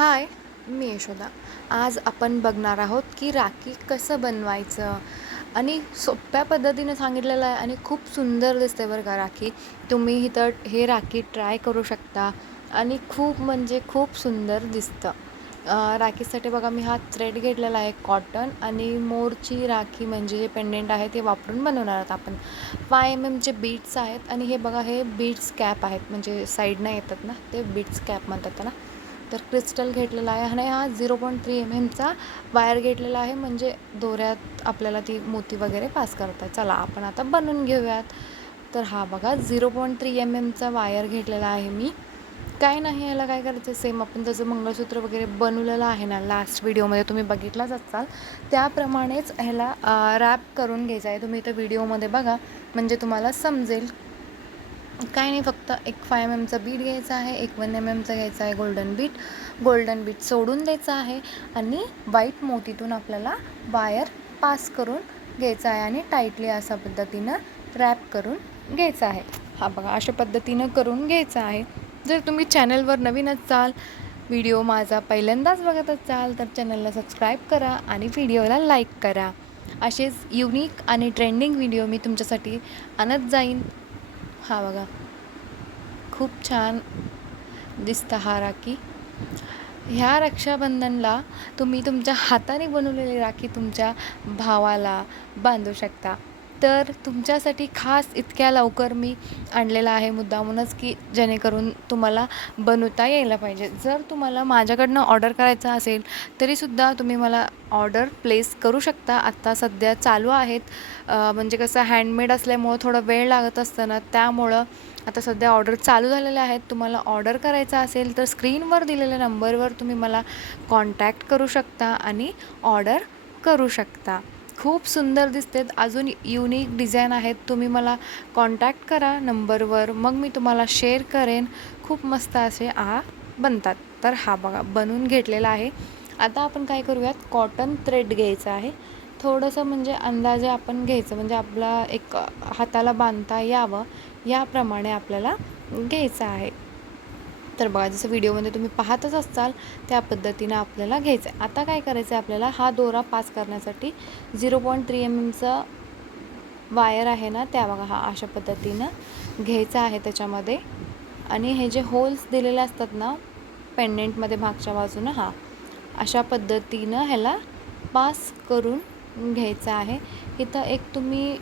हाय, मी यशोदा. आज आपण बघणार आहोत की राखी कसं बनवायचं आणि सोप्या पद्धतीने सांगितलेलं आहे आणि खूप सुंदर दिसते बरं का राखी. तुम्ही इथं हे राखी ट्राय करू शकता आणि खूप म्हणजे खूप सुंदर दिसतं. राखीसाठी बघा मी हा थ्रेड घेतलेला आहे कॉटन आणि मोरची राखी म्हणजे जे पेंडेंट आहे ते वापरून बनवणार आहोत आपण. 5 mm बीड्स आहेत आणि हे बघा हे बीड्स कॅप आहेत म्हणजे साईडनं येतात ना ते बीड्स कॅप म्हणतात त्याला. तर क्रिस्टल घेतलेला आहे आणि हा 0.3 mmचा वायर घेतलेला आहे म्हणजे दोऱ्यात आपल्याला ती मोती वगैरे पास करतात. चला आपण आता बनवून घेऊयात. तर हा बघा 0.3 mmचा वायर घेतलेला आहे मी. काय नाही याला काय करायचं सेम आपण जसं मंगळसूत्र वगैरे बनवलेलं आहे ना लास्ट व्हिडिओमध्ये तुम्ही बघितलाच असाल त्याप्रमाणेच ह्याला रॅप करून घ्यायचं आहे. तुम्ही इथं व्हिडिओमध्ये बघा म्हणजे तुम्हाला समजेल. काय नाही फक्त एक 5 mmचा बीट घ्यायचा आहे, एक 1 mmचा घ्यायचा आहे गोल्डन बीट सोडून द्यायचा आहे आणि व्हाईट मोतीतून आपल्याला वायर पास करून घ्यायचा आहे आणि टाईटली अशा पद्धतीनं रॅप करून घ्यायचा आहे. हा बघा अशा पद्धतीनं करून घ्यायचा आहे. जर तुम्ही चॅनलवर नवीन असाल, व्हिडिओ माझा पहिल्यांदाच बघत असाल तर चॅनलला सबस्क्राईब करा आणि व्हिडिओला लाईक करा. असेच युनिक आणि ट्रेंडिंग व्हिडिओ मी तुमच्यासाठी आणत जाईन. हा बघा खूप छान दिसतं हा राखी. ह्या रक्षाबंधनला तुम्ही तुमच्या हाताने बनवलेली राखी तुमच्या भावाला बांधू शकता. तर तुमच्यासाठी खास इतक्या लवकर मी आणलेला आहे मुद्दामूनच की जेणेकरून तुम्हाला बनवता यायला पाहिजे. जर तुम्हाला माझ्याकडनं ऑर्डर करायचं असेल तरीसुद्धा तुम्ही मला ऑर्डर प्लेस करू शकता. आत्ता सध्या चालू आहेत. म्हणजे कसं हँडमेड असल्यामुळं थोडं वेळ लागत असतं ना त्यामुळं आता सध्या ऑर्डर चालू झालेल्या आहेत. तुम्हाला ऑर्डर करायचा असेल तर स्क्रीनवर दिलेल्या नंबरवर तुम्ही मला कॉन्टॅक्ट करू शकता आणि ऑर्डर करू शकता. खूप सुंदर दिसतात, अजून युनिक डिझाईन आहेत. तुम्ही मला कॉन्टॅक्ट करा नंबरवर, मग मी तुम्हाला शेअर करेन. खूप मस्त असे बनतात. तर हा बघा बनवून घेतलेला आहे. आता आपण काय करूयात, कॉटन थ्रेड घ्यायचं आहे. थोडंसं म्हणजे अंदाजे आपण घ्यायचं म्हणजे आपला एक हाताला बांधता यावं याप्रमाणे आपल्याला घ्यायचं आहे. तर बघा जसं व्हिडिओमध्ये तुम्ही पाहतच असाल त्या पद्धतीनं आपल्याला घ्यायचं आहे. आता काय करायचं आहे आपल्याला, हा दोरा पास करण्यासाठी 0.3 mmचा वायर आहे ना त्या बघा हा अशा पद्धतीनं घ्यायचा आहे त्याच्यामध्ये. आणि हे जे होल्स दिलेले असतात ना पेंडेंटमध्ये मागच्या बाजूनं अशा पद्धतीनं ह्याला पास करून घ्यायचं आहे. इथं एक तुम्ही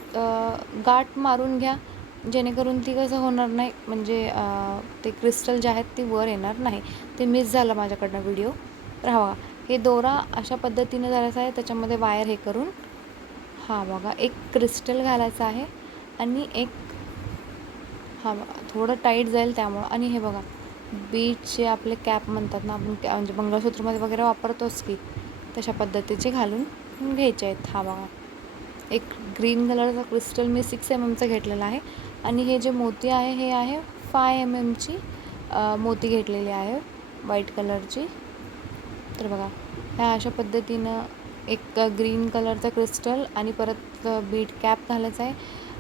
गाठ मारून घ्या जेणेकरून ती कसं होणार नाही म्हणजे ते क्रिस्टल जे आहेत ती वर येणार नाही. ते मिस झालं माझ्याकडनं व्हिडिओ. तर हा बघा हे दोरा अशा पद्धतीनं झाल्याचं आहे. त्याच्यामध्ये वायर हे करून हा बघा एक क्रिस्टल घालायचं आहे आणि एक हा बघा थोडं टाईट जाईल त्यामुळं. आणि हे बघा बीटचे आपले कॅप म्हणतात ना आपण म्हणजे मंगळसूत्रमध्ये वगैरे वापरतोच की तशा पद्धतीचे घालून घ्यायचे आहेत. हा बघा एक ग्रीन कलरचा क्रिस्टल मी 6 mmचा घेतलेला आहे आणि हे जे मोती आहे हे आहे 5 mmची मोती घेतलेली आहे व्हाईट कलरची. तर बघा ह्या अशा पद्धतीनं एक ग्रीन कलरचा क्रिस्टल आणि परत बीट कॅप घालायचा आहे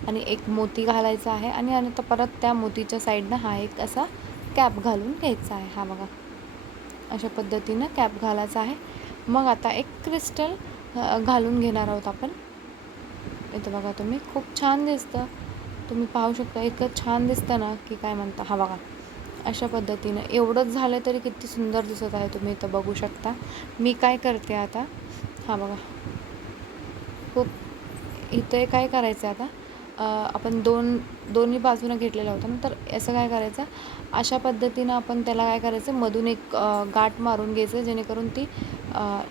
आणि एक मोती घालायचा आहे आणि आता परत त्या मोतीच्या साईडनं हा एक असा कॅप घालून घ्यायचा आहे. हा बघा अशा पद्धतीनं कॅप घालायचा आहे. मग आता एक क्रिस्टल घालून घेणार आहोत आपण. इथं बघा तुम्ही खूप छान दिसतं, तुम्ही पाहू शकता इतकं छान दिसतं ना की काय म्हणता. हा बघा अशा पद्धतीनं एवढंच झालं तरी किती सुंदर दिसत आहे, तुम्ही इथं बघू शकता. मी काय करते आता, हा बघा खूप इथे काय करायचं आहे आता, आपण दोन्ही बाजूनं घेतलेलं होतं ना तर असं काय करायचं अशा पद्धतीनं आपण त्याला काय करायचं मधून एक गाठ मारून घ्यायचं जेणेकरून ती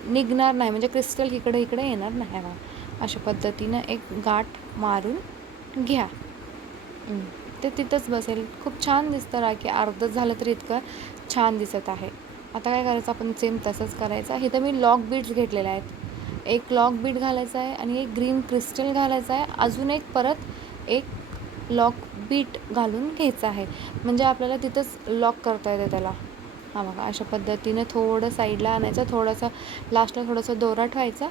निघणार नाही म्हणजे क्रिस्टल इकडे येणार नाही. बघा अशा पद्धतीनं एक गाठ मारून घ्या. ते तिथंच बसेल. खूप छान दिसतं राखी, अर्धच झालं तरी इतकं छान दिसत आहे. आता काय करायचं आपण सेम तसंच करायचं आहे. इथं मी लॉक बीड्स घेतलेले आहेत. एक लॉक बीड घालायचा आहे आणि एक ग्रीन क्रिस्टल घालायचा आहे. अजून एक परत एक लॉक बीट घालून घ्यायचं आहे म्हणजे आपल्याला तिथंच लॉक करता येतं त्याला. हा बघा अशा पद्धतीने थोडं साईडला आणायचं, थोडंसं लास्टला थोडंसं दोरा ठेवायचा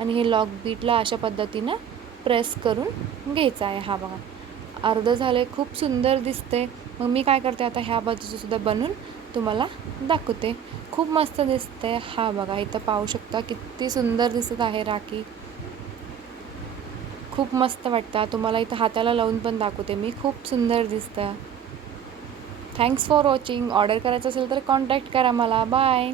आणि हे लॉक बीटला अशा पद्धतीनं प्रेस करून घ्यायचं आहे. हा बघा अर्धं झालं आहे, खूप सुंदर दिसते. मग मी काय करते आता ह्या बाजूचं सुद्धा बनवून तुम्हाला दाखवते. खूप मस्त दिसते. हा बघा इथं पाहू शकता किती सुंदर दिसत आहे राखी. खूप मस्त वाटतं. तुम्हाला इथं हाताला लावून पण दाखवते मी. खूप सुंदर दिसतं. Thanks for watching. ऑर्डर करायचं असेल तर कॉन्टॅक्ट करा मला. बाय.